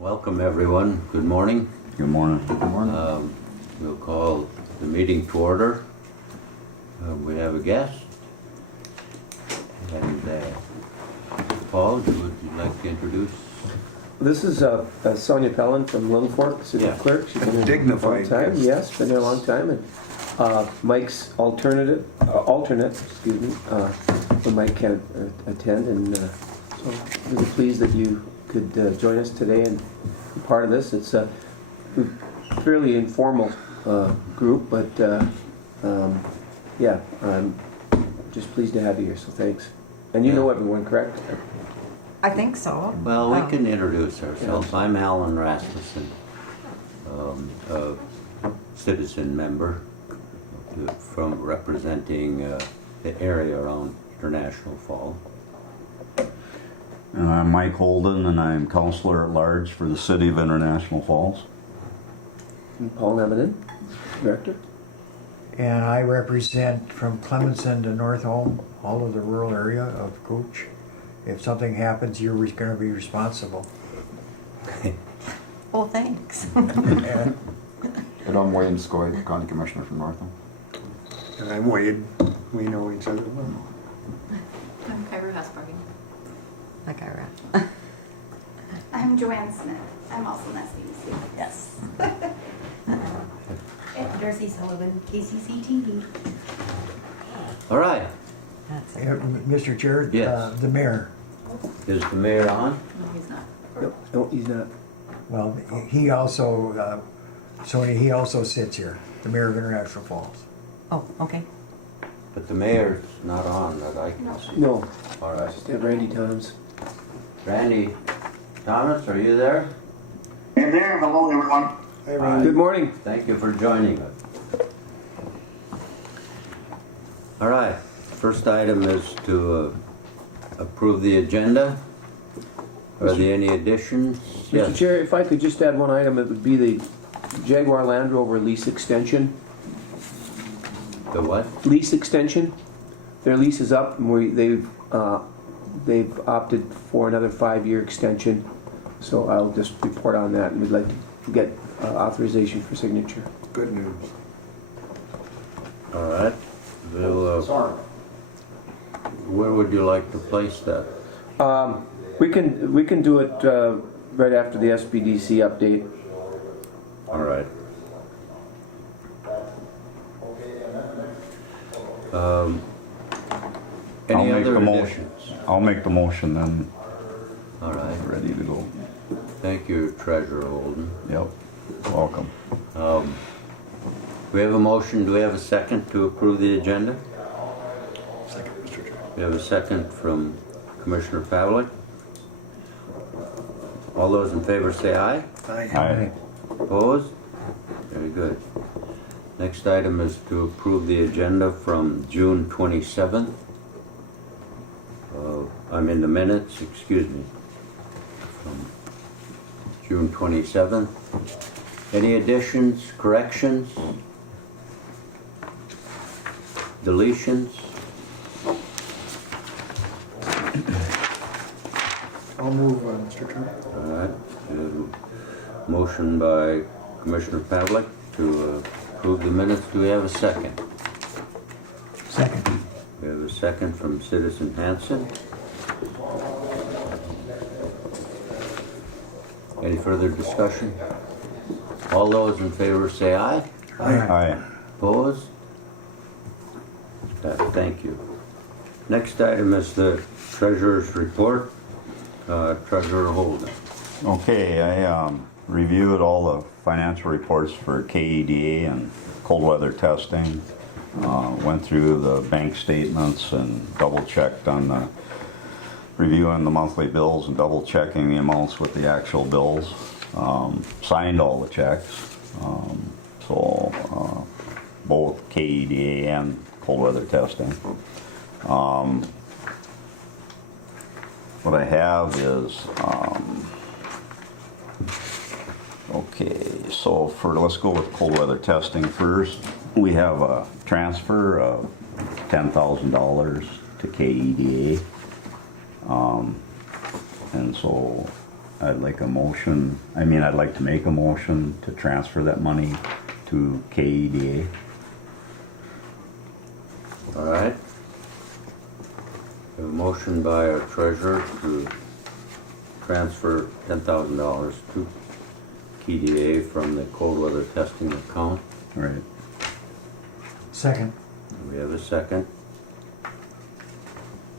Welcome everyone. Good morning. Good morning. Good morning. We'll call the meeting to order. We have a guest. And Paul, would you like to introduce? This is Sonia Pellin from Little Fork, City Yeah. Clerk. She's been there Dignified a long time. guest. Yes, been there a long time. And Mike's alternate, when Mike can't attend. And so really pleased that you could join us today and be part of this. It's a fairly informal group, but yeah, I'm just pleased to have you here. So thanks. And you know everyone, correct? I think so. Well, we can introduce ourselves. I'm Alan Rasmussen, a citizen member from representing the area around International Fall. And I'm Mike Holden, and I'm Counselor at Large for the City of International Falls. And Paul Nemenin, Director. And I represent from Clemenson to North Home, all of the rural area of Cooch. If something happens, you're going to be responsible. Well, thanks. And And I'm Wayne Scoy, County Commissioner from Northam. and I'm Wade. We know each other well. I'm Kyra Hasparty. Like I read. I'm Joanne Smith. I'm also an SBC. Yes. And Darcy Sullivan, KCCTV. All right. That's it. Mr. Chair, Yes. the mayor. Is the mayor on? No, he's not. No, he's not. Well, he also, Sonia, he also sits here, the mayor of International Falls. Oh, okay. But the mayor's not on that I can see. No, All right. just have Randy Toms. Randy Thomas, are you there? Hey there, hello everyone. Hey, Randy. Good morning. Thank you for joining us. All right, first item is to approve the agenda. Are there any additions? Mr. Chair, if I could just add one item, it would be the Jaguar Land Rover lease extension. The what? Lease extension. Their lease is up, and they've opted for another 5-year extension. So I'll just report on that, and we'd like to get authorization for signature. Good news. All right. We'll, where would you like to place that? We can do it right after the SBDC update. All right. Any other additions? I'll make the motion then, All right. ready to go. Thank you, Treasurer Holden. Yep, welcome. We have a motion. Do we have a second to approve the agenda? Second, Mr. Chair. We have a second from Commissioner Pavlik. All those in favor say aye. Aye. Opposed? Very good. Next item is to approve the agenda from June 27th. I'm in the minutes, excuse me. From June 27th. Any additions, corrections, deletions? I'll move, Mr. Chair. All right. Motion by Commissioner Pavlik to approve the minutes. Do we have a second? Second. We have a second from Citizen Hanson. Any further discussion? All those in favor say aye. Aye. Opposed? Thank you. Next item is the Treasurer's Report. Treasurer Holden. Okay, I reviewed all the financial reports for KEDA and cold weather testing. Went through the bank statements and double checked on the reviewing the monthly bills and double checking the amounts with the actual bills. Signed all the checks. So both KEDA and cold weather testing. What I have is okay, so let's go with cold weather testing first. We have a transfer of $10,000 to KEDA. And so I'd like to make a motion to transfer that money to KEDA. All right. A motion by our treasurer to transfer $10,000 to KDA from the cold weather testing account. Right. Second. We have a second.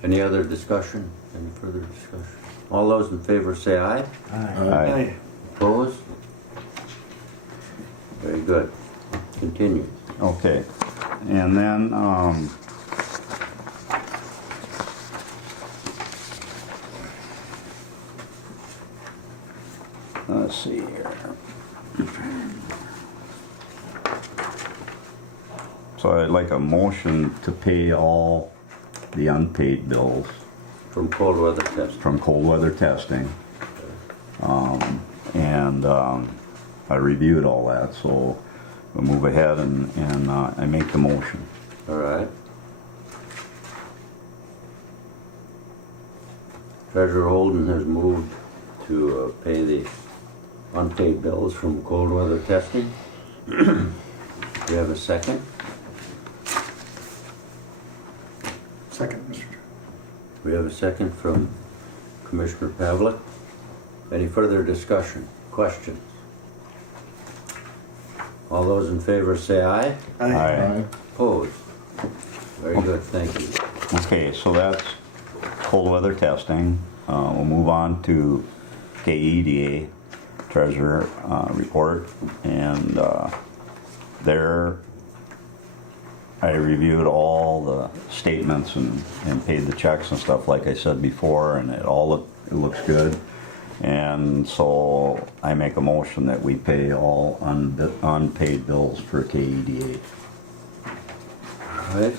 Any other discussion? Any further discussion? All those in favor say aye. Aye. Aye. Opposed? Very good. Continue. Okay, and then, let's see here. So I'd like a motion to pay all the unpaid bills From cold weather testing. from cold weather testing. I reviewed all that, so we'll move ahead and I make the motion. All right. Treasurer Holden has moved to pay the unpaid bills from cold weather testing. Do you have a second? Second, Mr. Chair. We have a second from Commissioner Pavlik. Any further discussion, questions? All those in favor say aye. Aye. Opposed? Very good, thank you. Okay, so that's cold weather testing. We'll move on to KEDA treasurer report, and there I reviewed all the statements and paid the checks and stuff like I said before, and it looks good. And so I make a motion that we pay all unpaid bills for KEDA. All right.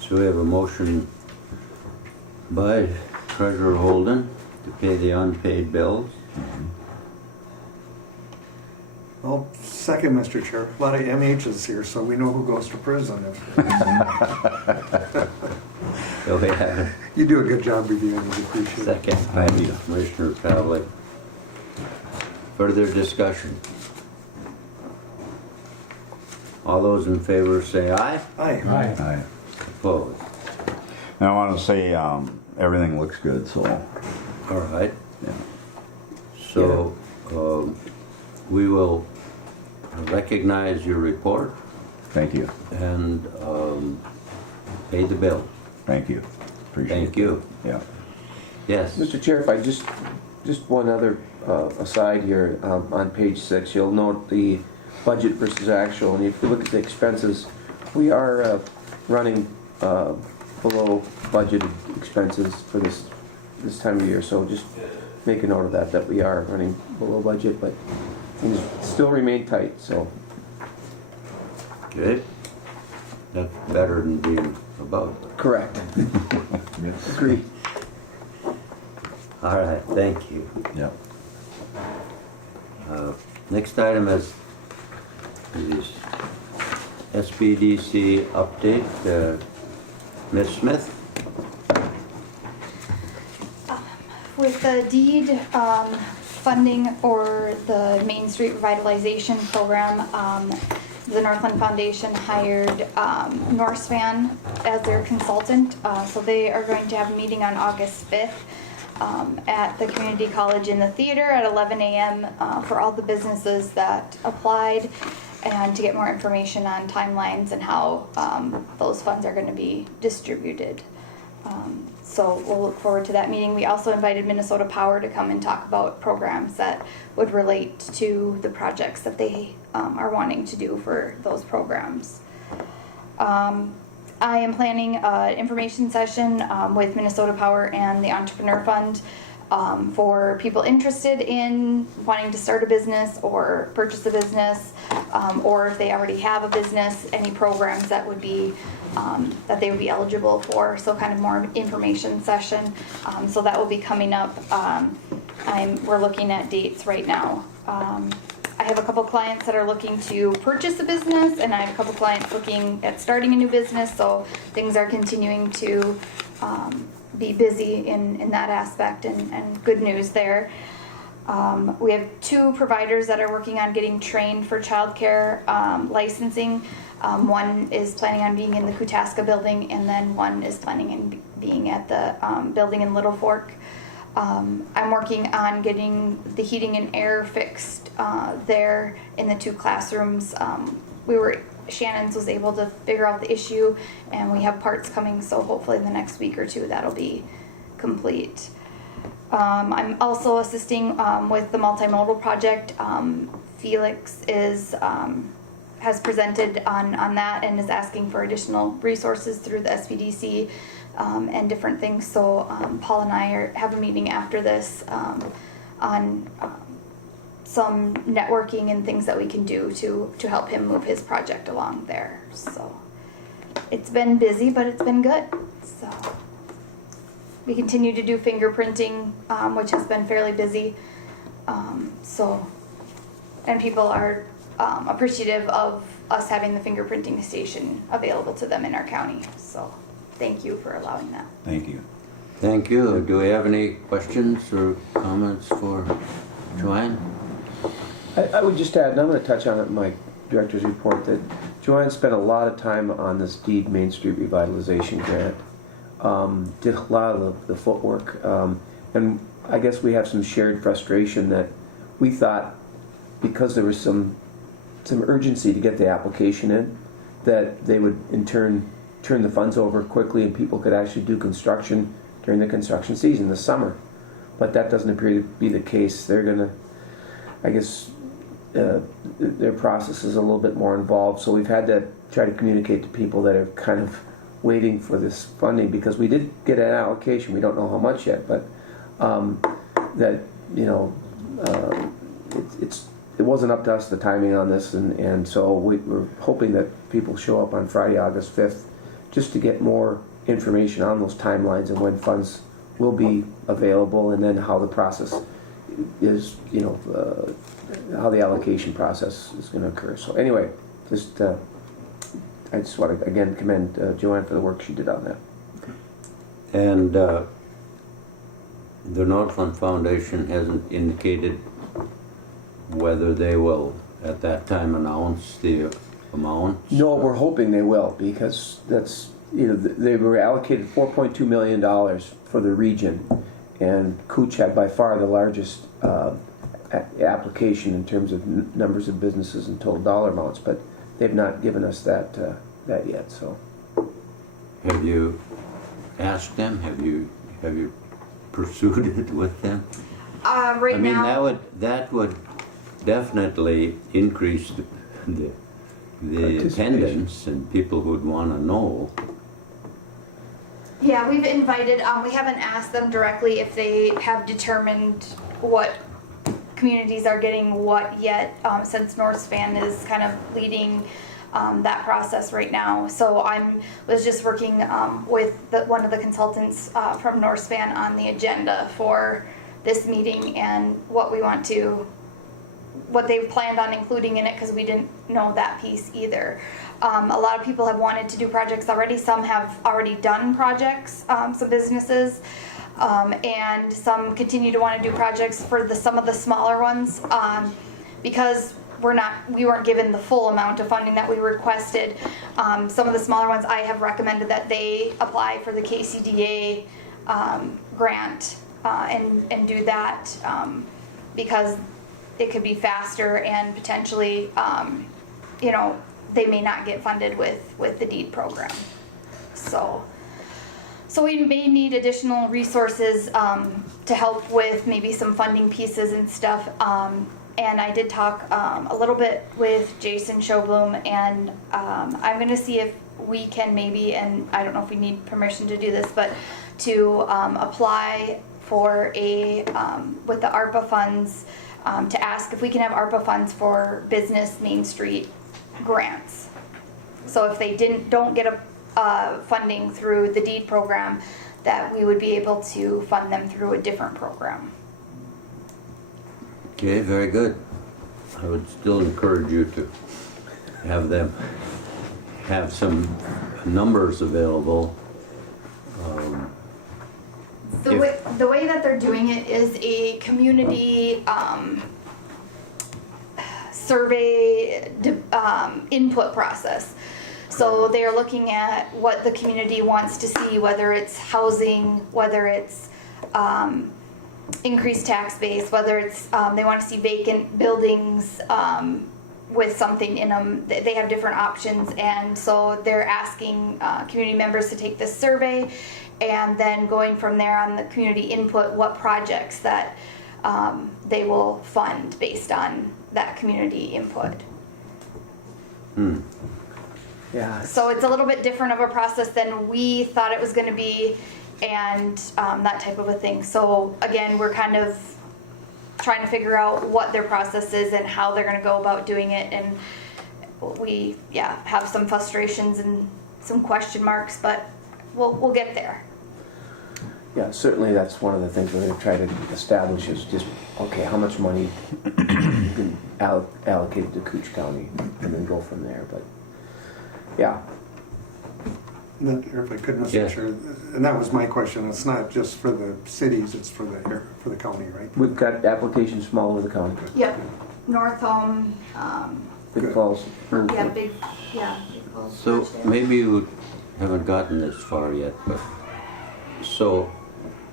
So we have a motion by Treasurer Holden to pay the unpaid bills. Well, second, Mr. Chair. A lot of MHs here, so we know who goes to prison. So we have a You do a good job reviewing these, appreciate it. second by Commissioner Pavlik. Further discussion? All those in favor say aye. Aye. Aye. Opposed? And I want to say everything looks good, so All right. yeah. So we will recognize your report Thank you. and pay the bill. Thank you. Appreciate it. Thank you. Yeah. Yes. Mr. Chair, if I just one other aside here, on page 6, you'll note the budget versus actual, and if you look at the expenses, we are running below budgeted expenses for this time of year, so just make a note of that we are running below budget, but things still remain tight, so. Good. That's better than being above. Correct. Agreed. All right, thank you. Yeah. Next item is SBDC update. Ms. Smith? With the deed funding for the Main Street Revitalization Program, the Northland Foundation hired Norspan as their consultant. So they are going to have a meeting on August 5th at the community college in the theater at 11 a.m. For all the businesses that applied, and to get more information on timelines and how those funds are going to be distributed. So we'll look forward to that meeting. We also invited Minnesota Power to come and talk about programs that would relate to the projects that they are wanting to do for those programs. I am planning an information session with Minnesota Power and the Entrepreneur Fund for people interested in wanting to start a business or purchase a business, or if they already have a business, any programs that would be that they would be eligible for. So kind of more information session. So that will be coming up. We're looking at dates right now. I have a couple clients that are looking to purchase a business, and I have a couple clients looking at starting a new business, so things are continuing to be busy in that aspect, and good news there. We have 2 providers that are working on getting trained for childcare licensing. One is planning on being in the Kutaska building, and then one is planning on being at the building in Little Fork. I'm working on getting the heating and air fixed there in the 2 classrooms. Shannon's was able to figure out the issue, and we have parts coming, so hopefully in the next week or 2 that'll be complete. I'm also assisting with the multimodal project. Felix has presented on that and is asking for additional resources through the SPDC and different things. So Paul and I have a meeting after this on some networking and things that we can do to help him move his project along there. So it's been busy, but it's been good. So we continue to do fingerprinting, which has been fairly busy. And people are appreciative of us having the fingerprinting station available to them in our county. So thank you for allowing that. Thank you. Thank you. Do we have any questions or comments for Joanne? I would just add, and I'm going to touch on it in my director's report, that Joanne spent a lot of time on this deed Main Street revitalization grant. Did a lot of the footwork, and I guess we have some shared frustration that we thought, because there was some urgency to get the application in, that they would in turn turn the funds over quickly and people could actually do construction during the construction season this summer. But that doesn't appear to be the case. They're gonna, I guess, their process is a little bit more involved, so we've had to try to communicate to people that are kind of waiting for this funding, because we did get an allocation. We don't know how much yet, but that, you know, it wasn't up to us, the timing on this, and so we're hoping that people show up on Friday, August 5th, just to get more information on those timelines and when funds will be available, and then how the process is, you know, how the allocation process is going to occur. So anyway, just I just want to again commend Joanne for the work she did on that. And the Northland Foundation hasn't indicated whether they will at that time announce the amount? No, we're hoping they will, because that's, you know, they were allocated $4.2 million for the region, and Cooch had by far the largest application in terms of numbers of businesses and total dollar amounts, but they've not given us that yet. So, have you asked them? Have you pursued it with them? Right I mean, now, that would definitely increase the attendance, and people would want to know. yeah, we've invited. We haven't asked them directly if they have determined what communities are getting what yet, since North Span is kind of leading that process right now. So was just working with one of the consultants from North Span on the agenda for this meeting and what they've planned on including in it, because we didn't know that piece either. A lot of people have wanted to do projects already. Some have already done projects, some businesses, and some continue to want to do projects for some of the smaller ones, because we weren't given the full amount of funding that we requested. Some of the smaller ones, I have recommended that they apply for the KCDA grant and do that, because it could be faster, and potentially, you know, they may not get funded with the deed program. So we may need additional resources to help with maybe some funding pieces and stuff. And I did talk a little bit with Jason Showbloom, and I'm going to see if we can maybe, and I don't know if we need permission to do this, but to apply for with the ARPA funds, to ask if we can have ARPA funds for business Main Street grants. So if they don't get a funding through the deed program, that we would be able to fund them through a different program. Okay, very good. I would still encourage you to have them have some numbers available The way that they're doing it is a community survey input process. So they're looking at what the community wants to see, whether it's housing, whether it's increased tax base, whether it's they want to see vacant buildings with something in them. They have different options, and so they're asking community members to take this survey, and then going from there on the community input, what projects that they will fund based on that community input. Yeah. So it's a little bit different of a process than we thought it was going to be, and that type of a thing. So again, we're kind of trying to figure out what their process is and how they're going to go about doing it, and we have some frustrations and some question marks, but we'll get there. Yeah, certainly that's one of the things we're going to try to establish is just, okay, how much money you can allocate to Cooch County, and then go from there. But yeah, If I could, Mr. Yeah. Chair, and that was my question. It's not just for the cities, it's for the county, right? we've got applications from all over the county. Yep. North Home, Big Falls. Big Falls. So maybe you haven't gotten this far yet, but so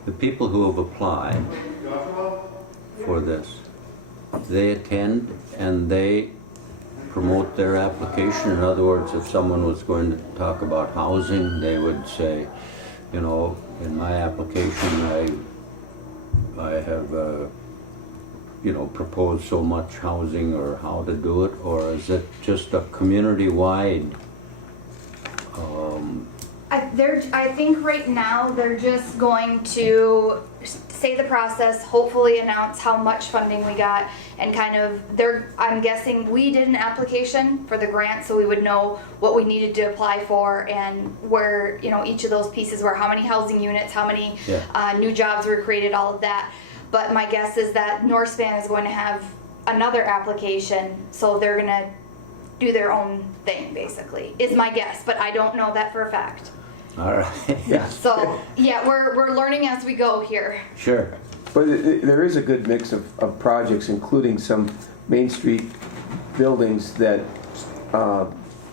the people who have applied for this, they attend and they promote their application. In other words, if someone was going to talk about housing, they would say, you know, in my application I have proposed so much housing or how to do it, or is it just a community-wide I think right now they're just going to say the process, hopefully announce how much funding we got, and kind of I'm guessing we did an application for the grant, so we would know what we needed to apply for and where, each of those pieces were, how many housing units, how many new jobs were created, all of that. But my guess is that Northspan is going to have another application, so they're going to do their own thing, basically, is my guess, but I don't know that for a fact. all right. Yeah. So, we're learning as we go here. Sure. But there is a good mix of projects, including some Main Street buildings that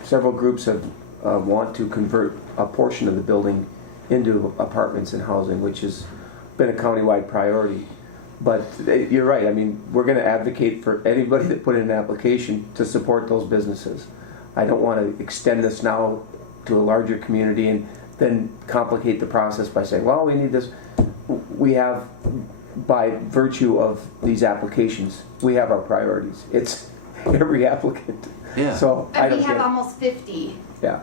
several groups have want to convert a portion of the building into apartments and housing, which has been a countywide priority. But you're right. I mean, we're going to advocate for anybody that put in an application to support those businesses. I don't want to extend this now to a larger community and then complicate the process by saying, well, we need this. We have, by virtue of these applications, we have our priorities. It's every applicant. Yeah. So I And don't we have get it. almost 50, Yeah.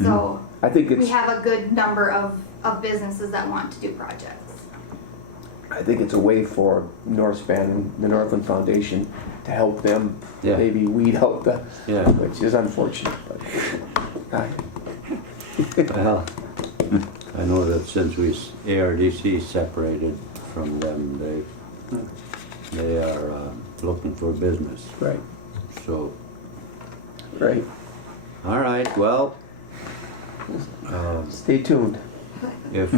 so I think we it's have a good number of businesses that want to do projects. I think it's a way for Northspan and the Northland Foundation to help them Yeah. maybe weed out the, Yeah. which is unfortunate. But Well, I know that since ARDC separated from them, they are looking for business. right, So, right. all right. Well, Stay tuned. if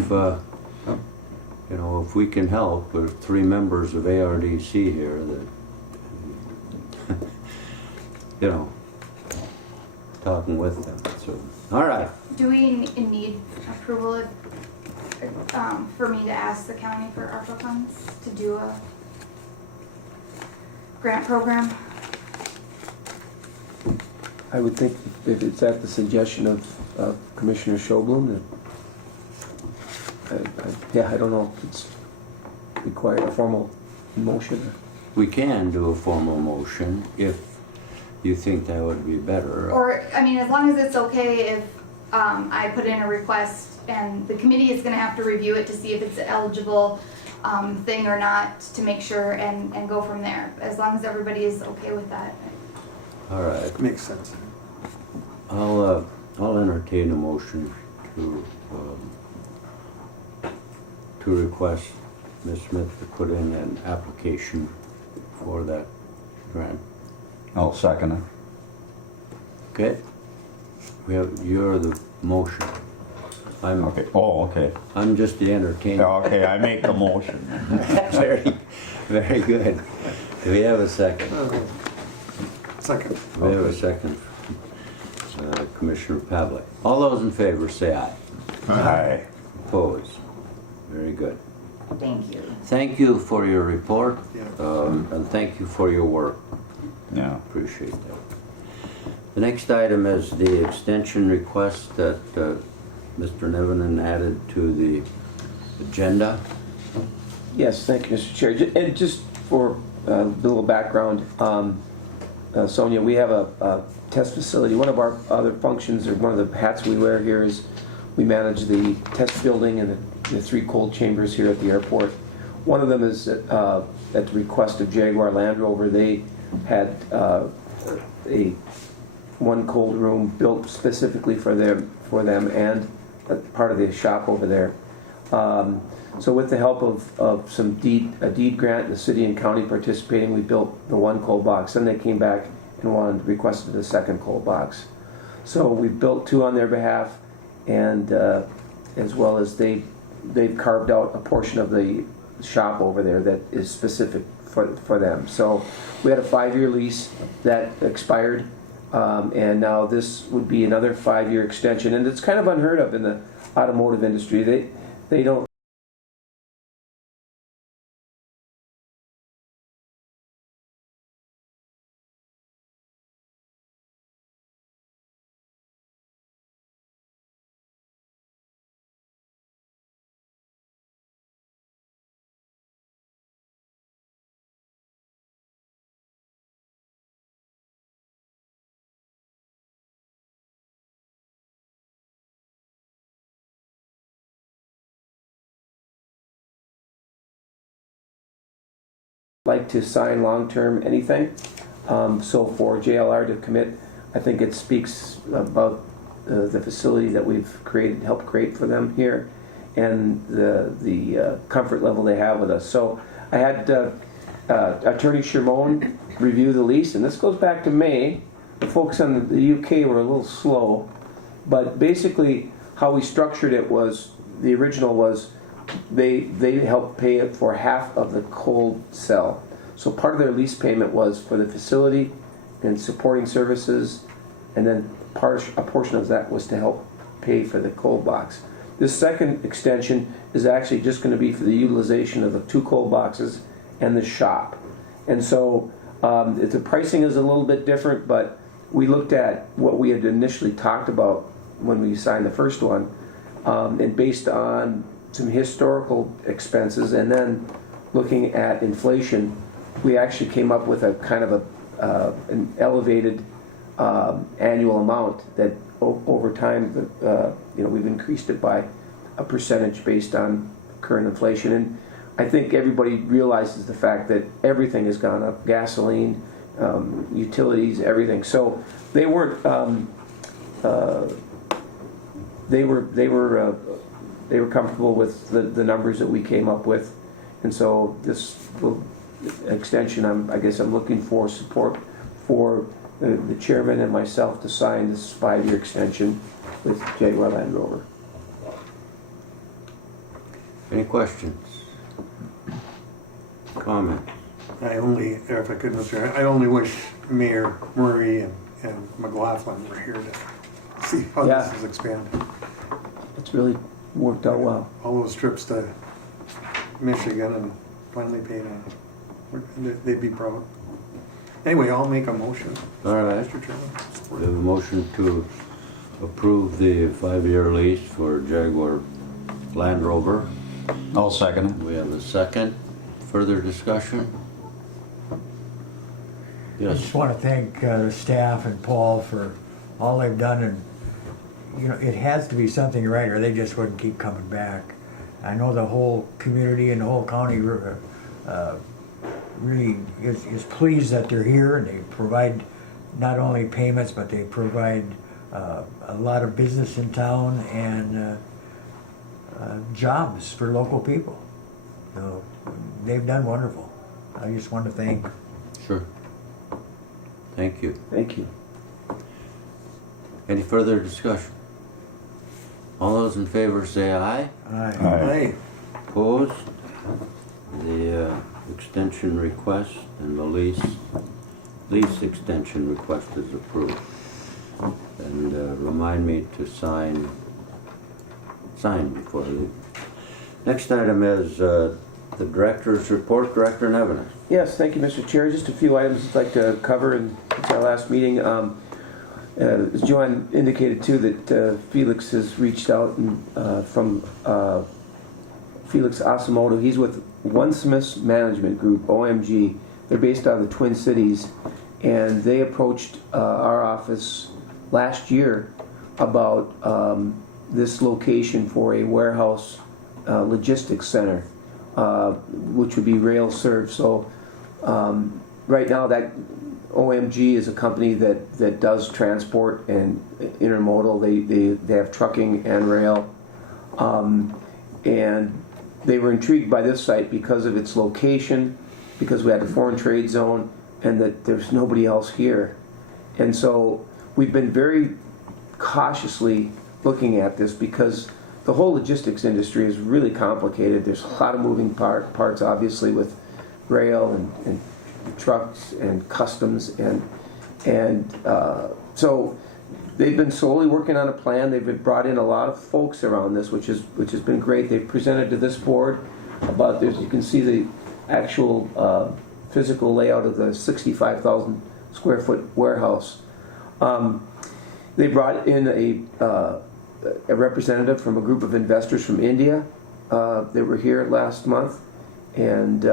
if we can help, we're 3 members of ARDC here that talking with them. So, all right. Do we need approval for me to ask the county for ARPA funds to do a grant program? I would think if it's at the suggestion of Commissioner Schoblum, that I don't know if it's required a formal motion. We can do a formal motion if you think that would be better. Or, as long as it's okay if I put in a request and the committee is gonna have to review it to see if it's an eligible thing or not, to make sure and go from there. As long as everybody is okay with that. All right. Makes sense. I'll entertain a motion to request Ms. Smith to put in an application for that grant. I'll second it. Okay? You're the motion. Okay, oh, okay. I'm just the entertainer. Okay, I make the motion. Very, very good. Do we have a second? Second. We have a second. Commissioner Pavlik. All those in favor say aye. Aye. Opposed? Very good. Thank you. Thank you for your report, Yeah. and thank you for your work. Yeah. Appreciate that. The next item is the extension request that Mr. Nevenin added to the agenda. Yes, thank you, Mr. Chair. And just for a little background, Sonia, we have a test facility. One of our other functions, or one of the hats we wear here, is we manage the test building and the 3 cold chambers here at the airport. One of them is at the request of Jaguar Land Rover. They had one cold room built specifically for them and part of the shop over there. So with the help of a deed grant, the city and county participating, we built the 1 cold box. Then they came back and requested a 2nd cold box. So we built 2 on their behalf, and as well as they've carved out a portion of the shop over there that is specific for them. So we had a 5-year lease that expired, and now this would be another 5-year extension. And it's kind of unheard of in the automotive industry. They don't like to sign long-term anything. So for JLR to commit, I think it speaks about the facility that we've helped create for them here, and the comfort level they have with us. So I had Attorney Shermone review the lease, and this goes back to May. The folks on the UK were a little slow, but basically how we structured it was, the original was, they helped pay it for half of the cold cell. So part of their lease payment was for the facility and supporting services, and then a portion of that was to help pay for the cold box. This second extension is actually just going to be for the utilization of the 2 cold boxes and the shop. And so the pricing is a little bit different, but we looked at what we had initially talked about when we signed the first one, and based on some historical expenses and then looking at inflation, we actually came up with a kind of an elevated annual amount that over time we've increased it by a percentage based on current inflation. And I think everybody realizes the fact that everything has gone up: gasoline, utilities, everything. So they weren't they were comfortable with the numbers that we came up with, and so this extension, I guess I'm looking for support for the chairman and myself to sign this 5-year extension with Jaguar Land Rover. Any questions? Comments? If I could, Mr. I only wish Mayor Murray and McLaughlin were here to see how Yeah. this is expanded. It's really worked out well. All those trips to Michigan and finally paid on. They'd be proud. Anyway, I'll make a motion, All right. Mr. Chairman. We have a motion to approve the 5-year lease for Jaguar Land Rover. I'll second it. We have a second. Further discussion? I Yes. just want to thank the staff and Paul for all they've done, and it has to be something right, or they just wouldn't keep coming back. I know the whole community and the whole county really is pleased that they're here, and they provide not only payments, but they provide a lot of business in town and jobs for local people. So they've done wonderful. I just want to thank. Sure. Thank you. Thank you. Any further discussion? All those in favor say aye. Aye. Hey, Opposed? The extension request and the lease extension request is approved. And remind me to sign before I leave. Next item is the director's report. Director Nevenis. Yes, thank you, Mr. Chair. Just a few items I'd like to cover in our last meeting. As Joanne indicated too, that Felix has reached out and, from Felix Asamoto. He's with One Smith's Management Group, OMG. They're based out of the Twin Cities, and they approached our office last year about this location for a warehouse logistics center, which would be rail served. So right now that OMG is a company that does transport and intermodal. They have trucking and rail, and they were intrigued by this site because of its location, because we had a foreign trade zone, and that there's nobody else here. And so we've been very cautiously looking at this because the whole logistics industry is really complicated. There's a lot of moving parts, obviously, with rail and trucks and customs, and so they've been slowly working on a plan. They've brought in a lot of folks around this, which has been great. They've presented to this board about this. You can see the actual physical layout of the 65,000 square foot warehouse. They brought in a representative from a group of investors from India. They were here last month, and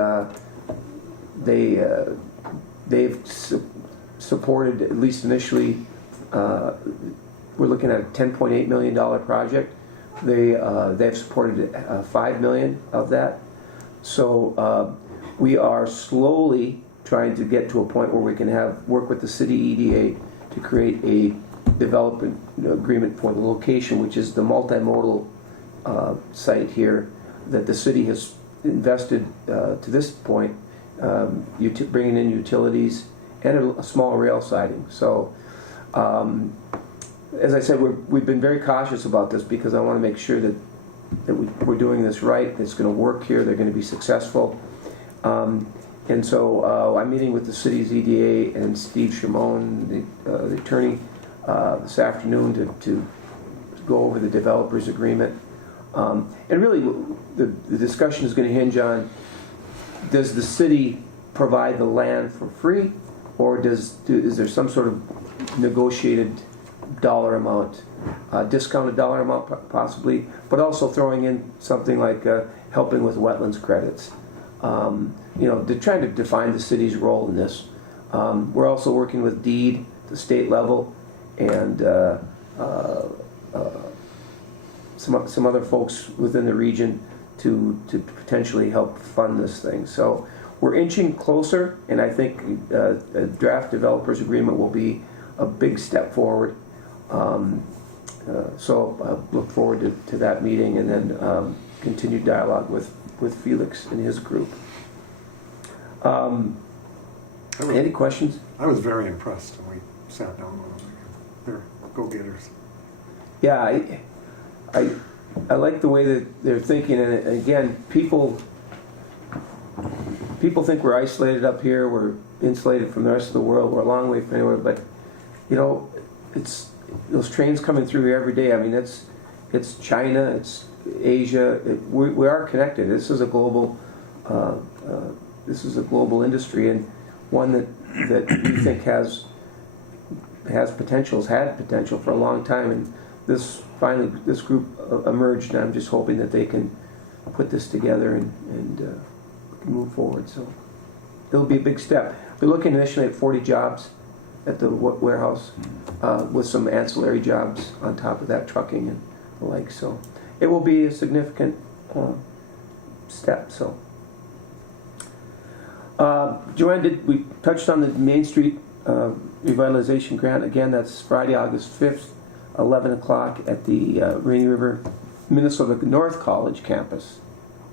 they've supported, at least initially, we're looking at a $10.8 million project. They've supported $5 million of that. So we are slowly trying to get to a point where we can work with the city EDA to create a development agreement for the location, which is the multimodal site here that the city has invested to this point, bringing in utilities and a small rail siding. So as I said, we've been very cautious about this because I want to make sure that we're doing this right, that it's going to work here, they're going to be successful. And so I'm meeting with the city's EDA and Steve Shimon, the attorney, this afternoon to go over the developer's agreement. And really the discussion is going to hinge on, does the city provide the land for free, or is there some sort of negotiated dollar amount, discounted dollar amount possibly, but also throwing in something like helping with wetlands credits. They're trying to define the city's role in this. We're also working with DEED, the state level, and some other folks within the region to potentially help fund this thing. So we're inching closer, and I think a draft developers agreement will be a big step forward. So I look forward to that meeting, and then continued dialogue with Felix and his group. Any questions? I was very impressed when we sat down with them. They're go-getters. Yeah, I like the way that they're thinking, and again, people think we're isolated up here, we're insulated from the rest of the world, we're a long way from anywhere, but it's those trains coming through here every day. I mean, it's China, it's Asia. We are connected. This is a global industry, and one that we think has potential, has had potential for a long time, and this group emerged, and I'm just hoping that they can put this together and move forward. So it'll be a big step. They're looking initially at 40 jobs at the warehouse, with some ancillary jobs on top of that, trucking and the like. So it will be a significant step. So Joanne, we touched on the Main Street revitalization grant. Again, that's Friday, August 5th, 11 o'clock at the Rainy River, Minnesota North College campus.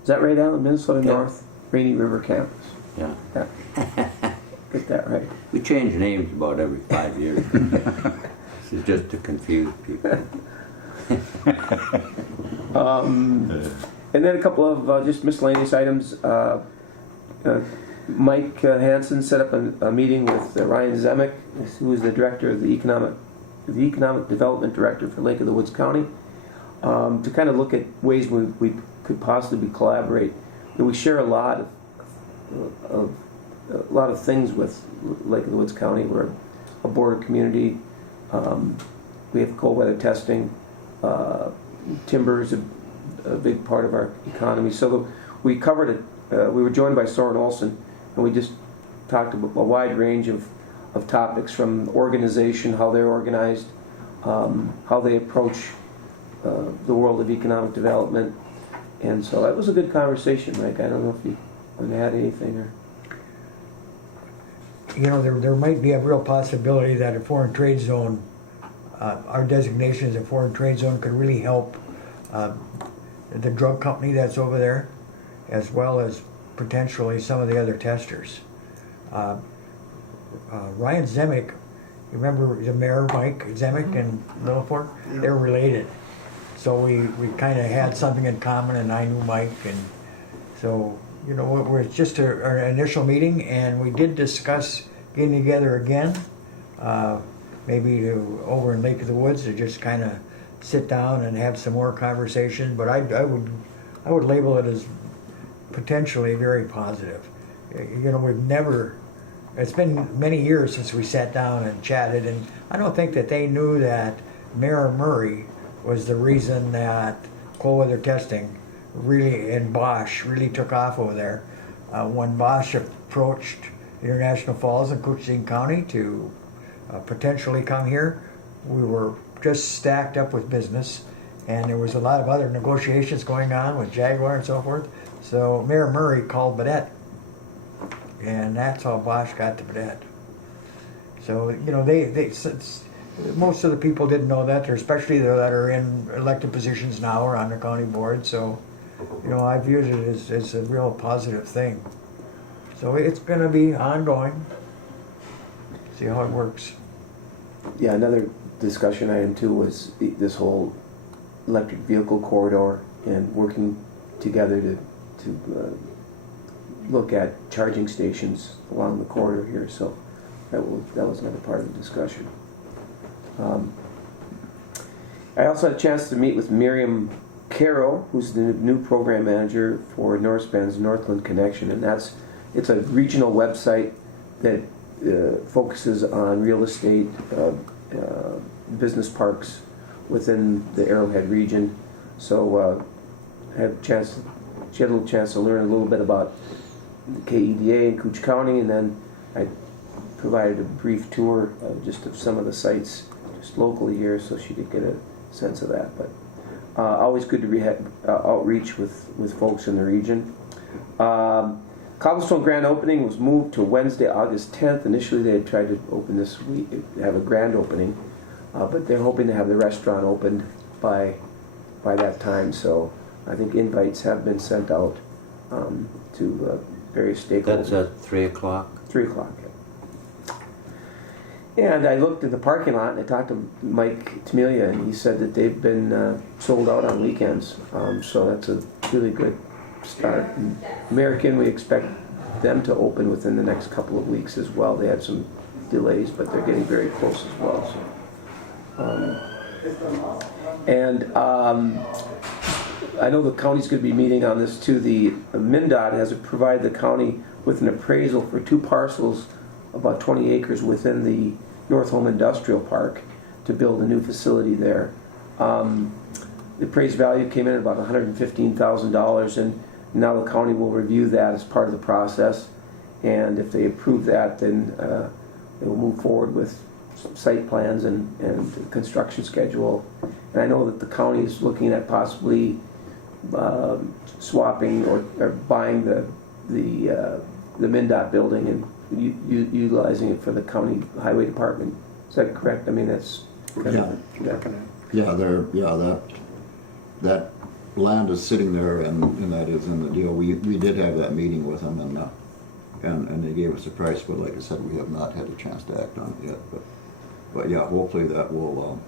Is that right, Alan? Minnesota North Rainy River campus. Yeah. Get that right. We change names about every 5 years. This is just to confuse people. And then a couple of just miscellaneous items. Mike Hansen set up a meeting with Ryan Zemek, who is the director of the economic development director for Lake of the Woods County, to kind of look at ways we could possibly collaborate. And we share a lot of things with Lake of the Woods County. We're a border community. We have cold weather testing. Timber is a big part of our economy. So we covered it. We were joined by Soren Olsen, and we just talked about a wide range of topics, from organization, how they're organized, how they approach the world of economic development. And so that was a good conversation, Mike. I don't know if you want to add anything or... You know, there might be a real possibility that a foreign trade zone, our designation as a foreign trade zone, could really help the drug company that's over there, as well as potentially some of the other testers. Ryan Zemek, you remember the mayor, Mike Zemek in Littleport? Yeah. They're related. So we kind of had something in common, and I knew Mike, and so, you know, it was just our initial meeting, and we did discuss getting together again, maybe over in Lake of the Woods, to just kind of sit down and have some more conversation. But I would label it as potentially very positive. You know, it's been many years since we sat down and chatted, and I don't think that they knew that Mayor Murray was the reason that cold weather testing really, and Bosch really took off over there. When Bosch approached International Falls in Coochin County to potentially come here, we were just stacked up with business, and there was a lot of other negotiations going on with Jaguar and so forth. So Mayor Murray called Baudette, and that's how Bosch got to Baudette. So, you know, most of the people didn't know that, or especially those that are in elected positions now or on the county board. So, you know, I viewed it as a real positive thing. So it's going to be ongoing. See how it works. Yeah, another discussion item too was this whole electric vehicle corridor and working together to look at charging stations along the corridor here. So that was another part of the discussion. I also had a chance to meet with Miriam Caro, who's the new program manager for Northspan's Northland Connection, and it's a regional website that focuses on real estate, business parks within the Arrowhead region. So she had a little chance to learn a little bit about the KEDA in Cooch County, and then I provided a brief tour just of some of the sites just locally here, so she could get a sense of that. But always good to outreach with folks in the region. Cobblestone grand opening was moved to Wednesday, August 10th. Initially they had tried to open this week, have a grand opening, but they're hoping to have the restaurant opened by that time. So I think invites have been sent out to various stakeholders. That's at 3 o'clock? 3 o'clock, yeah. And I looked at the parking lot and I talked to Mike Tamelia, and he said that they've been sold out on weekends. So that's a really good start. And American, we expect them to open within the next couple of weeks as well. They had some delays, but they're getting very close as well. So. I know the county's going to be meeting on this too. The MnDOT has provided the county with an appraisal for 2 parcels, about 20 acres within the North Home Industrial Park, to build a new facility there. The appraised value came in at about $115,000, and now the county will review that as part of the process. And if they approve that, then they will move forward with some site plans and construction schedule. And I know that the county is looking at possibly swapping or buying the MnDOT building and utilizing it for the county highway department. Is that correct? I mean, that's kind of, That land is sitting there, and that is in the deal. We did have that meeting with them, and they gave us a price, but like I said, we have not had a chance to act on it yet. But yeah, hopefully that will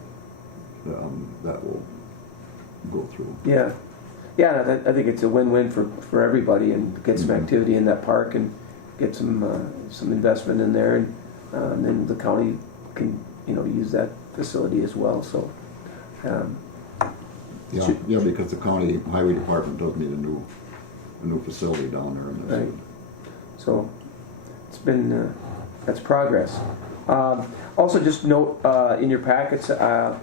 go through. Yeah, yeah, I think it's a win-win for everybody, and get some activity in that park and get some investment in there, and then the county can, use that facility as well, so. Yeah, because the county highway department does need a new facility down there. And that's Right. So it's been, that's progress. Also, just note in your packets, I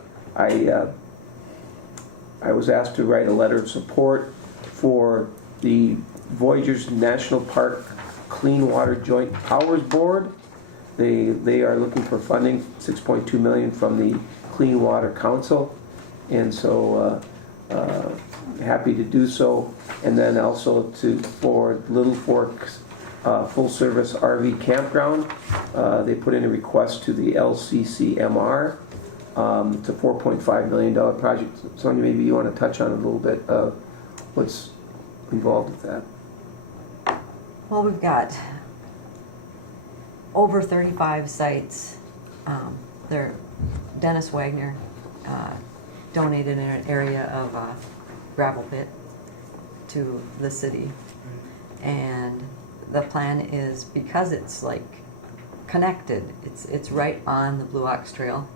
was asked to write a letter of support for the Voyageurs National Park Clean Water Joint Powers Board. They are looking for funding, $6.2 million from the Clean Water Council, and so happy to do so. And then also for Little Forks full service RV campground, they put in a request to the LCCMR. It's a $4.5 million project. Sonia, maybe you want to touch on a little bit of what's involved with that. Well, we've got over 35 sites. Dennis Wagner donated an area of gravel pit to the city. And the plan is, because it's like connected, it's right on the Blue Ox Trail,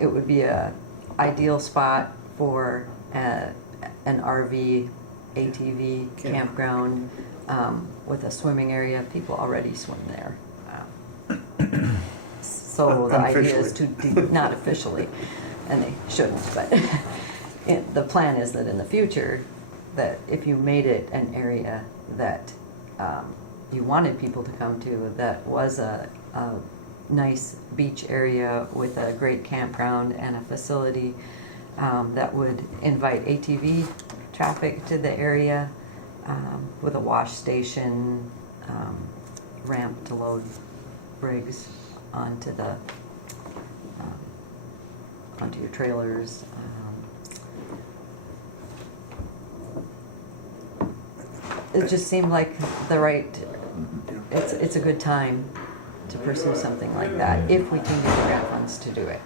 it would be a ideal spot for an RV, ATV campground with a swimming area. People already swim there. So the idea is to, not officially, and they shouldn't, but the plan is that in the future, that if you made it an area that you wanted people to come to, that was a nice beach area with a great campground and a facility that would invite ATV traffic to the area with a wash station, ramp to load rigs onto the onto your trailers. It just seemed like the right. It's a good time to pursue something like that if we can get the grant funds to do it.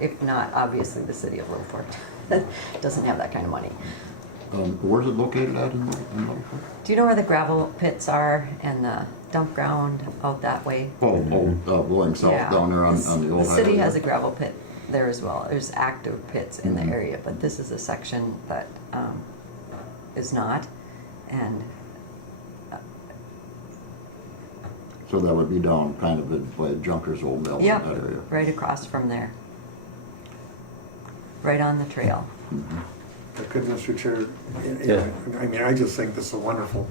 If not, obviously the city of Little Fork doesn't have that kind of money. Where's it located at in Little Fork? Do you know where the gravel pits are and the dump ground out that way? Going south Yeah. down there on the old The city highway. has a gravel pit there as well. There's active pits in the area, but this is a section that is not. And So that would be down kind of by Junker's old mill in yep, that area. right across from there. Right on the trail. Good, Mr. Chair. Yeah. I mean, I just think this is a wonderful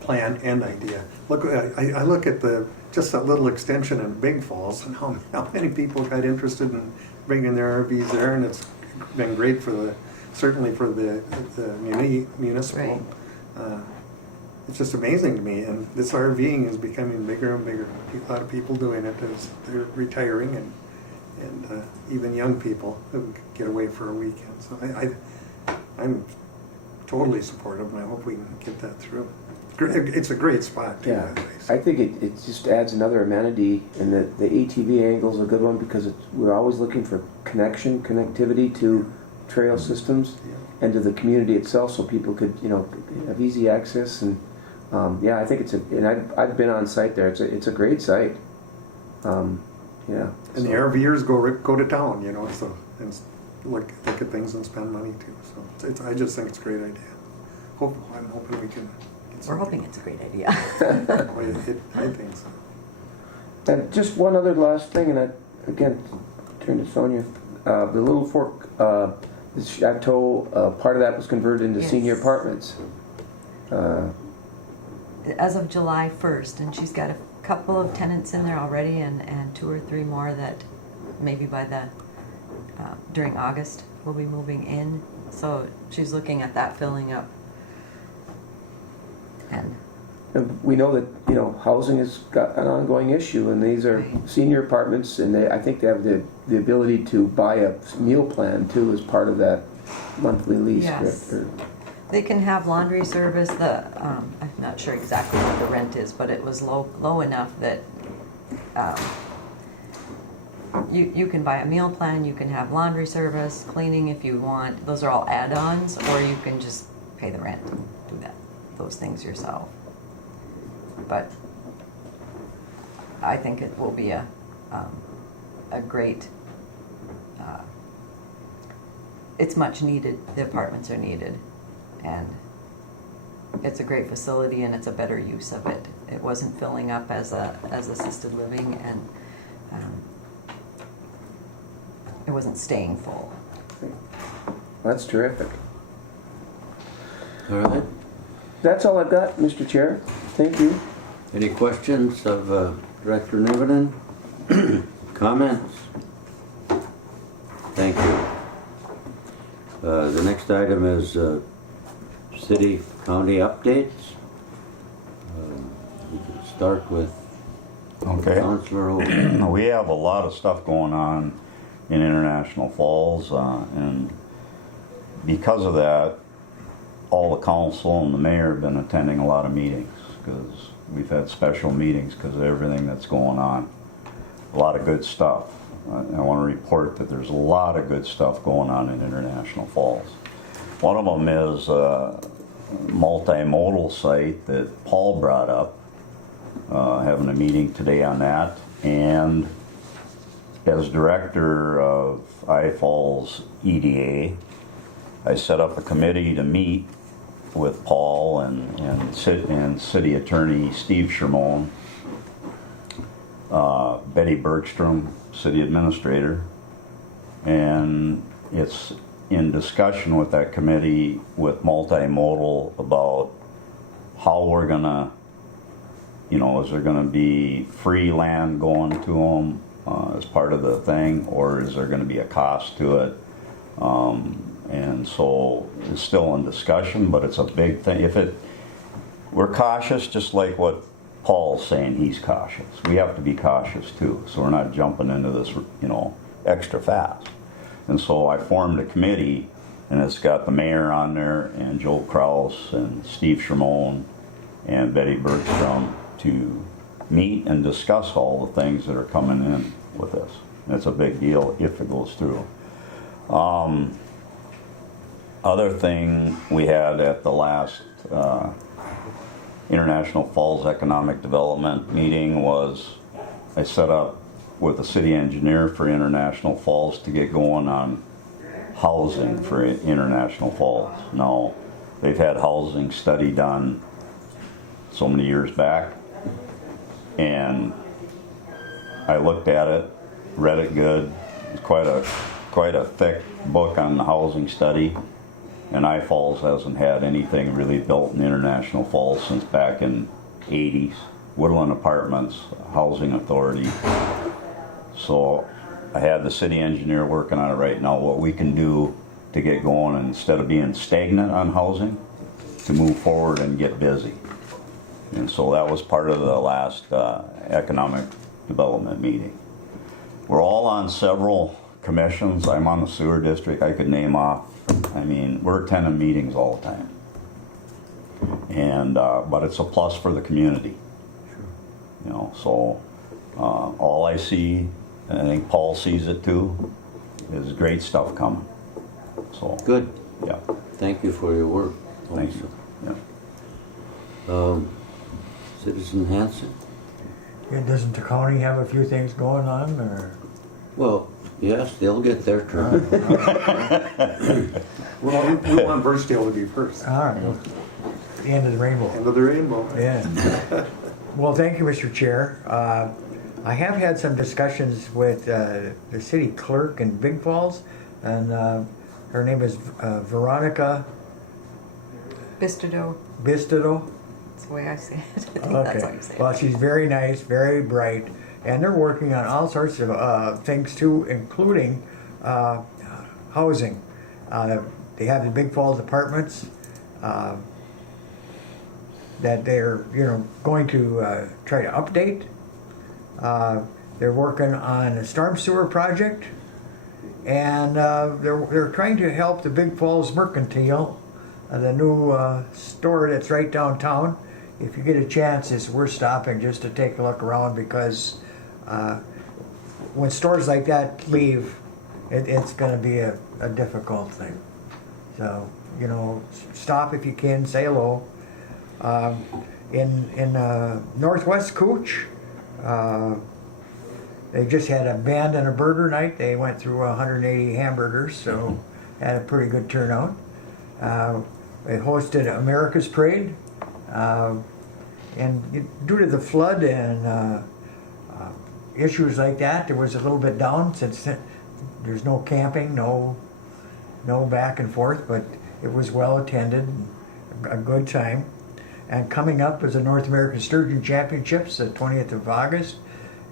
plan and idea. Look, I look at just that little extension in Big Falls and how many people got interested in bringing their RVs there, and it's been great certainly for the municipal. Right. It's just amazing to me, and this RVing is becoming bigger and bigger. A lot of people doing it as they're retiring, and even young people who get away for a weekend. So I'm totally supportive, and I hope we can get that through. It's a great spot, too. Yeah, by the way. I think it just adds another amenity, and the ATV angle is a good one because we're always looking for connectivity to trail systems and to the community itself, so people could have easy access. And I think and I've been on site there. It's a great site. And the RVers go to town, so and look at things and spend money too. So I just think it's a great idea. I'm hoping we can. We're hoping it's a great idea. I think so. And just one other last thing, and I again turn to Sonia. The Little Fork, the chateau, part of that was converted into Yes. senior apartments. As of July 1st, and she's got a couple of tenants in there already, and 2 or 3 more that maybe by during August will be moving in. So she's looking at that filling up. And we know that housing has got an ongoing issue, and these are Right. senior apartments, and I think they have the ability to buy a meal plan too as part of that monthly lease. Yes. They can have laundry service. I'm not sure exactly what the rent is, but it was low enough that you can buy a meal plan, you can have laundry service, cleaning if you want. Those are all add-ons, or you can just pay the rent, do those things yourself. But I think it will be a great, it's much needed, the apartments are needed, and it's a great facility and it's a better use of it. It wasn't filling up as assisted living, and it wasn't staying full. That's terrific. All right. That's all I've got, Mr. Chair. Thank you. Any questions of Director Niven? Comments? Thank you. The next item is city county updates. We can start with Okay. Councilor Hogan. We have a lot of stuff going on in International Falls, and because of that, all the council and the mayor have been attending a lot of meetings, because we've had special meetings because of everything that's going on. A lot of good stuff. I want to report that there's a lot of good stuff going on in International Falls. One of them is a multimodal site that Paul brought up, having a meeting today on that. And as director of I-Falls EDA, I set up a committee to meet with Paul and City Attorney Steve Shermone, Betty Bergstrom, City Administrator, and it's in discussion with that committee with multimodal about how we're gonna, is there gonna be free land going to them as part of the thing, or is there gonna be a cost to it? And so it's still in discussion, but it's a big thing. We're cautious, just like what Paul's saying, he's cautious. We have to be cautious too, so we're not jumping into this, extra fast. And so I formed a committee, and it's got the mayor on there, and Joe Kraus, and Steve Shermone, and Betty Bergstrom to meet and discuss all the things that are coming in with this. And it's a big deal if it goes through. Other thing we had at the last International Falls Economic Development meeting was I set up with the city engineer for International Falls to get going on housing for International Falls. Now, they've had housing study done so many years back, and I looked at it, read it good. It's quite a thick book on the housing study. And I-Falls hasn't had anything really built in International Falls since back in 80s. Woodland Apartments, Housing Authority. So I had the city engineer working on it right now, what we can do to get going, and instead of being stagnant on housing, to move forward and get busy. And so that was part of the last economic development meeting. We're all on several commissions. I'm on the sewer district. I could name off. We're attending meetings all the time. And but it's a plus for the community. So all I see, and I think Paul sees it too, is great stuff coming. So Good. yeah. Thank you for your work. Thank you. Yeah. Citizen Hanson. Yeah, doesn't the county have a few things going on, or? Well, yes, they'll get their turn. Well, we want Birchdale to be first. All right, the end of the rainbow. End of the rainbow. Yeah. Well, thank you, Mr. Chair. I have had some discussions with the city clerk in Big Falls, and her name is Veronica Bistido, Bistido. that's the way I say it. I think Okay. that's how you say it. Well, she's very nice, very bright, and they're working on all sorts of things too, including housing. They have the Big Falls apartments that they're going to try to update. They're working on a storm sewer project, and they're trying to help the Big Falls Mercantile, the new store that's right downtown. If you get a chance, it's worth stopping just to take a look around, because when stores like that leave, it's going to be a difficult thing. So, you know, stop if you can, say hello. In Northwest Cooch, they just had a band and a burger night. They went through 180 hamburgers, so had a pretty good turnout. They hosted America's Parade, and due to the flood and issues like that, there was a little bit down since there's no camping, no back and forth, but it was well attended, a good time. And coming up is the North American Sturgeon Championships, the 20th of August,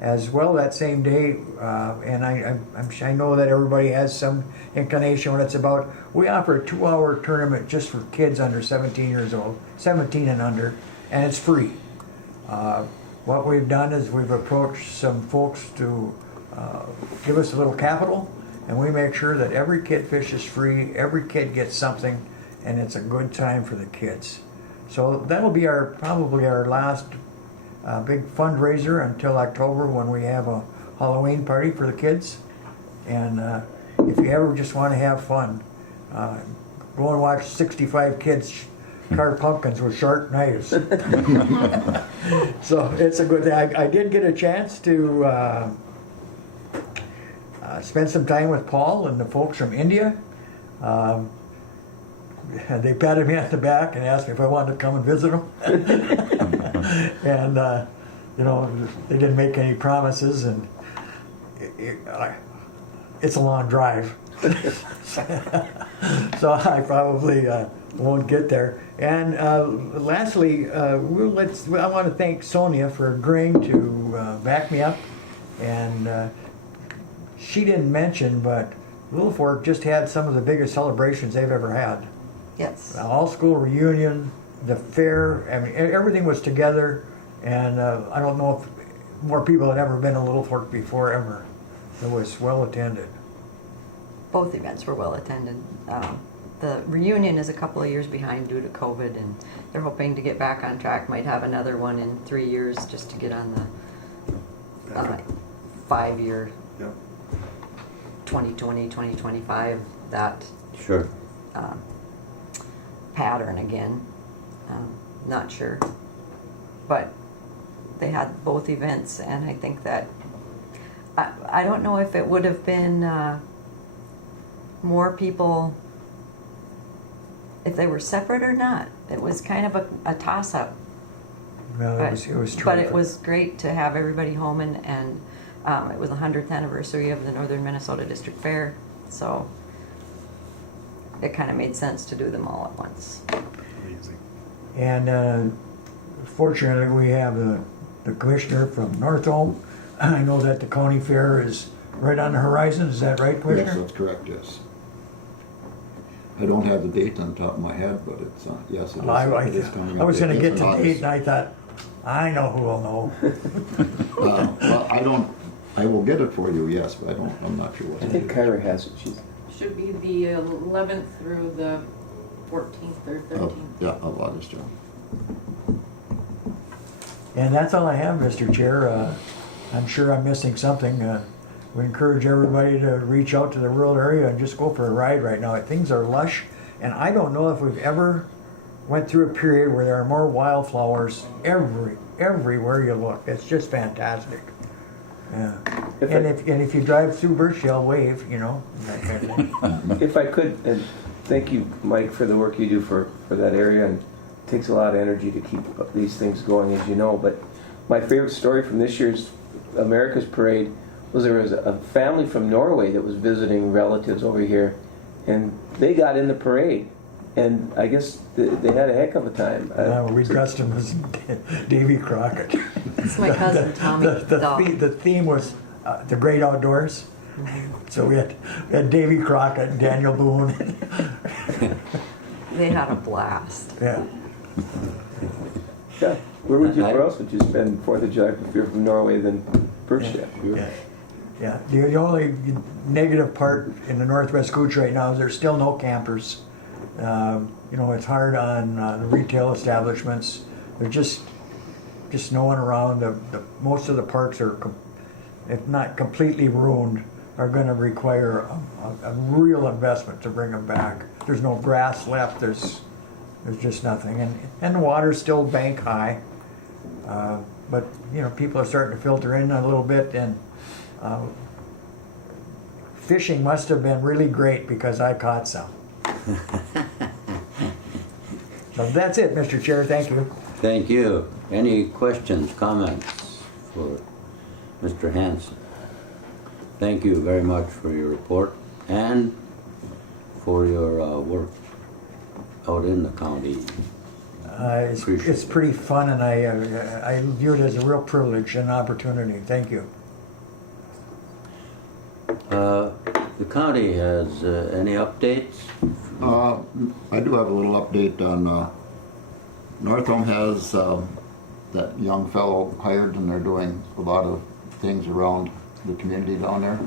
as well that same day. And I know that everybody has some inclination what it's about. We offer a 2-hour tournament just for kids under 17 years old, 17 and under, and it's free. What we've done is we've approached some folks to give us a little capital, and we make sure that every kid fishes free, every kid gets something, and it's a good time for the kids. So that'll be probably our last big fundraiser until October, when we have a Halloween party for the kids. And if you ever just want to have fun, go and watch 65 kids carve pumpkins with sharp knives. So it's a good thing. I did get a chance to spend some time with Paul and the folks from India. They patted me on the back and asked me if I wanted to come and visit them. And, you know, they didn't make any promises, and it's a long drive. So I probably won't get there. And lastly, I want to thank Sonia for agreeing to back me up. And she didn't mention, but Little Fork just had some of the biggest celebrations they've ever had. Yes. All school reunion, the fair, I mean, everything was together, and I don't know if more people had ever been to Little Fork before, ever. It was well attended. Both events were well attended. The reunion is a couple of years behind due to COVID, and they're hoping to get back on track. Might have another one in 3 years just to get on the 5-year, Yep. 2020, 2025, that Sure. pattern again. Not sure. But they had both events, and I think that I don't know if it would have been more people if they were separate or not. It was kind of a toss-up. Well, it was terrific. But it was great to have everybody home, and it was the 100th anniversary of the Northern Minnesota District Fair, so it kind of made sense to do them all at once. Amazing. And fortunately, we have the commissioner from Northome. I know that the county fair is right on the horizon. Is that right, Yes, Commissioner? that's correct, yes. I don't have the date on top of my head, but it's, yes, it is. It is coming I up. was going to It's get in the August. date, and I thought, I know who will know. Well, I will get it for you, yes, but I'm not sure what. I think Kyra has it. She's Should be the 11th through the 14th or 13th. Yeah, of August, yeah. And that's all I have, Mr. Chair. I'm sure I'm missing something. We encourage everybody to reach out to the rural area and just go for a ride right now. Things are lush, and I don't know if we've ever went through a period where there are more wildflowers everywhere you look. It's just fantastic. Yeah. And if you drive through Birchdale, wave, you know. That kind of thing. If I could, and thank you, Mike, for the work you do for that area, and it takes a lot of energy to keep these things going, as you know, but my favorite story from this year's America's Parade was there was a family from Norway that was visiting relatives over here, and they got in the parade, and I guess they had a heck of a time. We dressed him as Davy Crockett. It's my cousin Tommy. The theme was the great outdoors. So we had Davy Crockett and Daniel Boone. They had a blast. Yeah. Yeah. Where else would you spend 4th of July if you're from Norway than Birchdale? Yeah. Yeah. The only negative part in the Northwest Cooch right now is there's still no campers. You know, it's hard on the retail establishments. There's just no one around. Most of the parks are if not completely ruined, are gonna require a real investment to bring them back. There's no grass left, there's just nothing, and the water's still bank high. But, you know, people are starting to filter in a little bit, and fishing must have been really great because I caught some. So that's it, Mr. Chair, thank you. Thank you. Any questions, comments for Mr. Hanson? Thank you very much for your report and for your work out in the county. It's pretty fun, and I view it as a real privilege and opportunity. Thank you. The county has any updates? I do have a little update on, Northam has, that young fellow hired, and they're doing a lot of things around the community down there.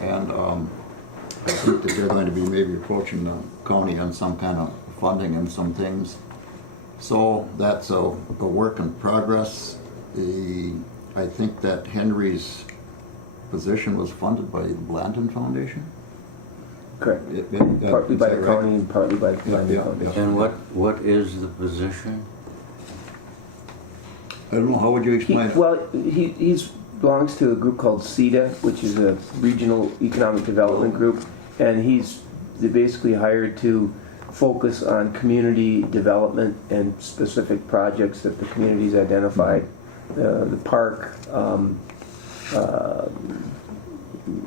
And, I think that they're going to be maybe approaching the county on some kind of funding and some things. So that's a work in progress. I think that Henry's position was funded by the Blanton Foundation. Correct. Partly by the county and partly by the Blanton Foundation. And what is the position? I don't know, how would you explain it? Well, he belongs to a group called Keda, which is a regional economic development group, and he's basically hired to focus on community development and specific projects that the community's identified. The park,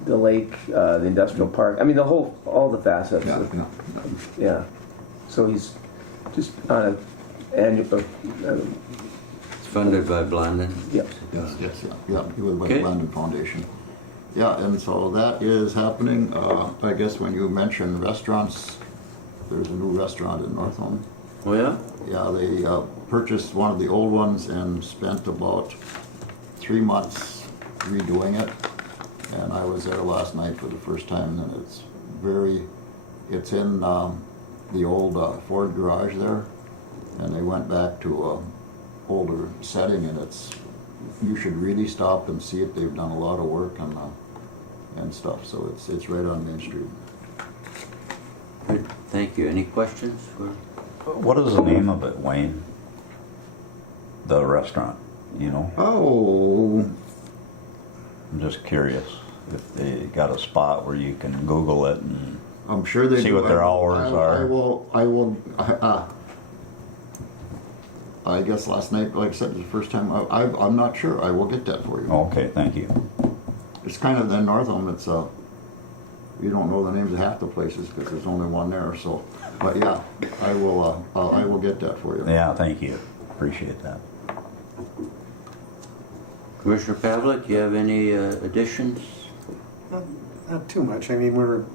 the lake, the industrial park. I mean, all the facets. Yeah. So he's just on an annual. It's funded by Blandon? Yeah. Yes, yeah, he was by Okay. the Blandon Foundation. Yeah, and so that is happening. I guess when you mentioned restaurants, there's a new restaurant in Northam. Oh, yeah? Yeah, they purchased one of the old ones and spent about 3 months redoing it. And I was there last night for the first time, and it's in the old Ford garage there, and they went back to a older setting, and you should really stop and see it. They've done a lot of work and stuff, so it's right on Main Street. Good. Thank you. Any questions for? What is the name of it, Wayne? The restaurant, you know? Oh, I'm just curious if they got a spot where you can Google it and I'm sure they see do. what their hours are. I will. I guess last night, like I said, the first time. I'm not sure. I will get that for you. Okay, thank you. It's kind of in Northam. It's you don't know the names of half the places because there's only one there. So, but yeah, I will get that for you. Yeah, thank you. Appreciate that. Commissioner Pavlik, you have any additions? Not too much. I mean,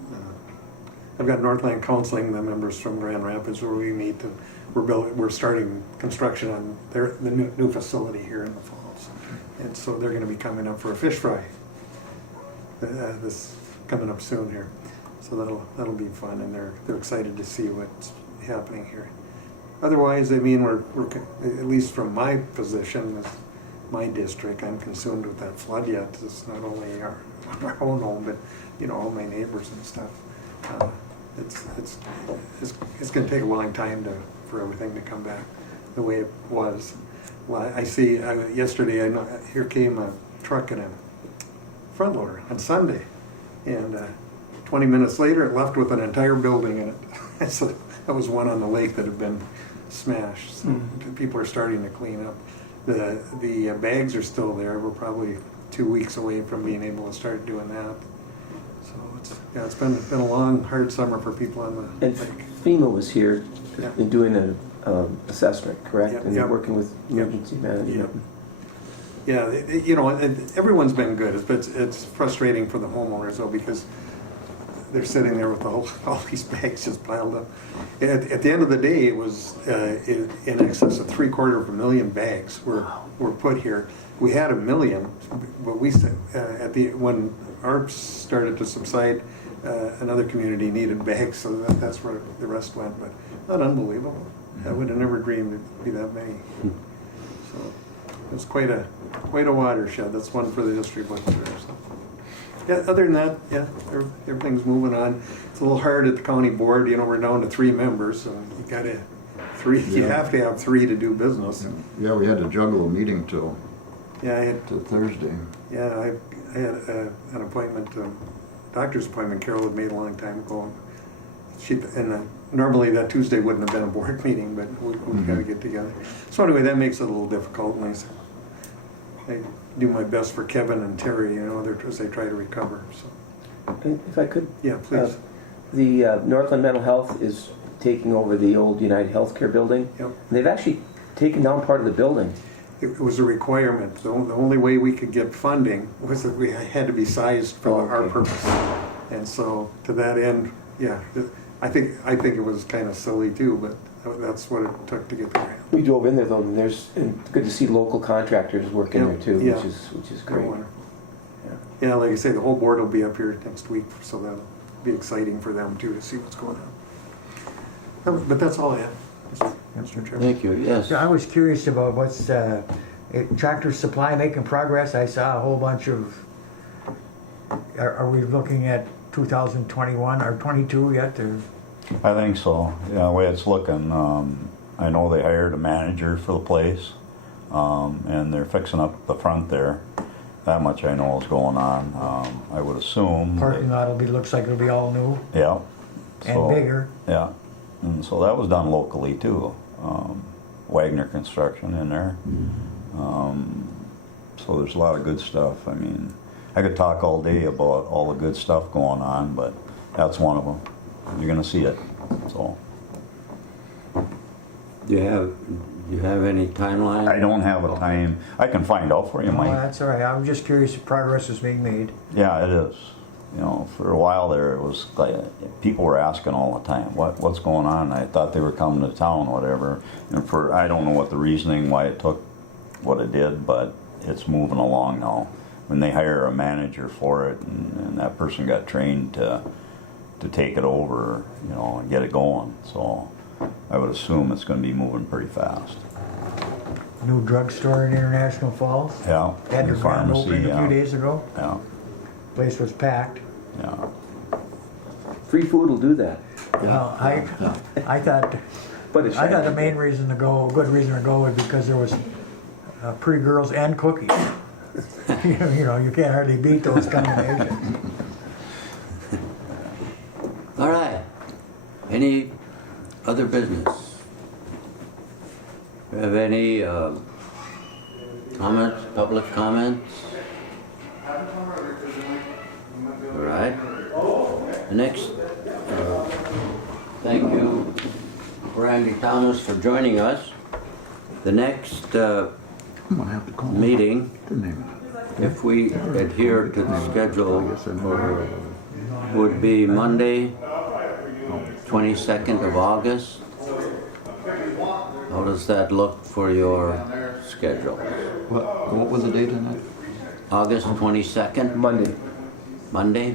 I've got Northland Counseling, the members from Grand Rapids, where we meet, and we're starting construction on the new facility here in the Falls, and so they're going to be coming up for a fish fry. This coming up soon here, so that'll be fun, and they're excited to see what's happening here. Otherwise, I mean, we're at least from my position, my district, I'm consumed with that flood yet. It's not only our own home, but you know, all my neighbors and stuff. It's going to take a long time for everything to come back the way it was. Well, I see. Yesterday, here came a truck and a front loader on Sunday, and 20 minutes later, it left with an entire building in it. So that was one on the lake that had been smashed. So people are starting to clean up. The bags are still there. We're probably 2 weeks away from being able to start doing that. So it's been a long, hard summer for people on the And lake. FEMA was here Yeah. and doing an assessment, correct? Yeah, And yeah. working with emergency management. Yeah, you know, and everyone's been good, but it's frustrating for the homeowners though, because they're sitting there with all these bags just piled up. At the end of the day, it was in excess of 750,000 bags were put here. We had 1 million, but we said when ARPS started to subside, another community needed bags, so that's where the rest went. But not unbelievable. I would have never dreamed it'd be that many. So it was quite quite a watershed. That's one for the history books there. So. Yeah, other than that, yeah, everything's moving on. It's a little hard at the county board. You know, we're down to 3 members, so you gotta you have to have 3 to do business. Yeah, we had to juggle a meeting till Yeah, I had Thursday. Yeah, I had an appointment, doctor's appointment Carol had made a long time ago. Normally that Tuesday wouldn't have been a board meeting, but we've got to get together. So anyway, that makes it a little difficult, and I do my best for Kevin and Terry, you know, as they try to recover. So If I could, yeah, please. the Northland Mental Health is taking over the old United Healthcare building. Yep. And they've actually taken down part of the building. It was a requirement. The only way we could get funding was that we had to be sized for our purpose. And so to that end, yeah, I think it was kind of silly too, but that's what it took to get the grant. We drove in there though, and and good to see local contractors working there too, Yeah. which is great. Yeah, like I say, the whole board will be up here next week, so that'll be exciting for them too to see what's going on. But that's all I have, Mr. Chairman. Thank you, yes. So I was curious about what's Tractor Supply making progress. I saw a whole bunch of. Are we looking at 2021 or 22 yet? Or? I think so. Yeah, the way it's looking, I know they hired a manager for the place, and they're fixing up the front there. That much I know is going on. I would assume. Parking lot looks like it'll be all new. Yeah. And bigger. Yeah. And so that was done locally too. Wagner Construction in there. So there's a lot of good stuff. I mean, I could talk all day about all the good stuff going on, but that's one of them. You're going to see it. So. Do you have any timeline? I don't have a time. I can find out for you, Oh, Mike. that's all right. I'm just curious if progress is being made. Yeah, it is. You know, for a while there, it was like people were asking all the time, "What's going on?" I thought they were coming to town, whatever. And I don't know what the reasoning why it took what it did, but it's moving along now. When they hire a manager for it, and that person got trained to take it over, you know, and get it going. So I would assume it's going to be moving pretty fast. New drugstore in International Falls. Yeah. Had their the grand pharmacy, opening a yeah. few days ago. Yeah. Place was packed. Yeah. Free food will do that. Well, I thought But it's the main reason to go, good reason to go, was because there was pretty girls and cookies. you know, you can't hardly beat those combinations. All right. Any other business? Do you have any comments, public comments? All right. The next, thank you, Randy Thomas, for joining us. The next I'm gonna have to call him. meeting, Didn't even- if we adhere to the schedule, would be Monday, 22nd of August. How does that look for your schedule? What was the date on that? August 22nd, Monday. Monday?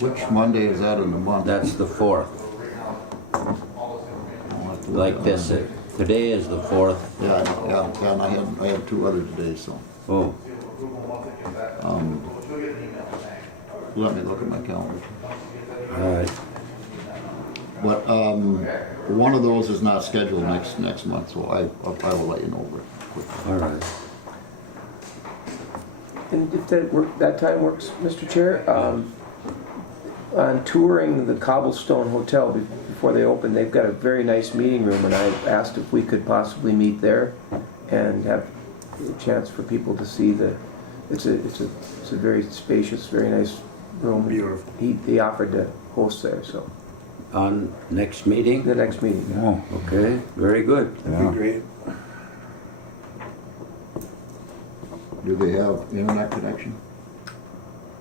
Which Monday is that in the month? That's the 4th. Like this, today is the 4th. Yeah, and I had 2 other today, so. Oh, Let me look at my calendar. all right. But one of those is not scheduled next month, so I will let you know. All right. And if that time works, Mr. Chair, on touring the Cobblestone Hotel before they open, they've got a very nice meeting room, and I asked if we could possibly meet there and have a chance for people to see it's a very spacious, very nice room. Beautiful. He offered to host there, so On next meeting? the next meeting. Oh, Okay, very good. That'd be great. Do they have internet connection?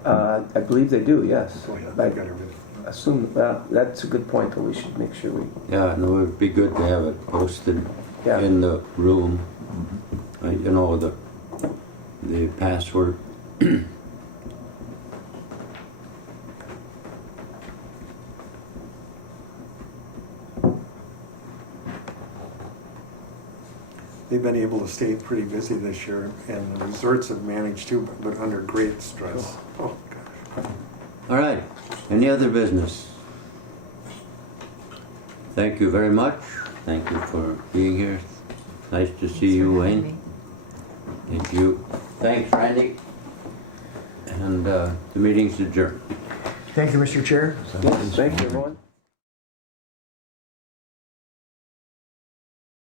I believe they do, yes. Oh, yeah, I they've got everything. assume, that's a good point, but we should make sure we, Yeah, no, it'd be good to have it posted yeah. in the room. You know, the password. they've been able to stay pretty busy this year, and the resorts have managed to, but under great stress. Oh, gosh. All right, any other business? Thank you very much. Thank you for being here. Nice to see you, Wayne. Thank you. Thanks, Randy. And the meeting's adjourned. Thank you, Mr. Chair. Yes, thank you, everyone.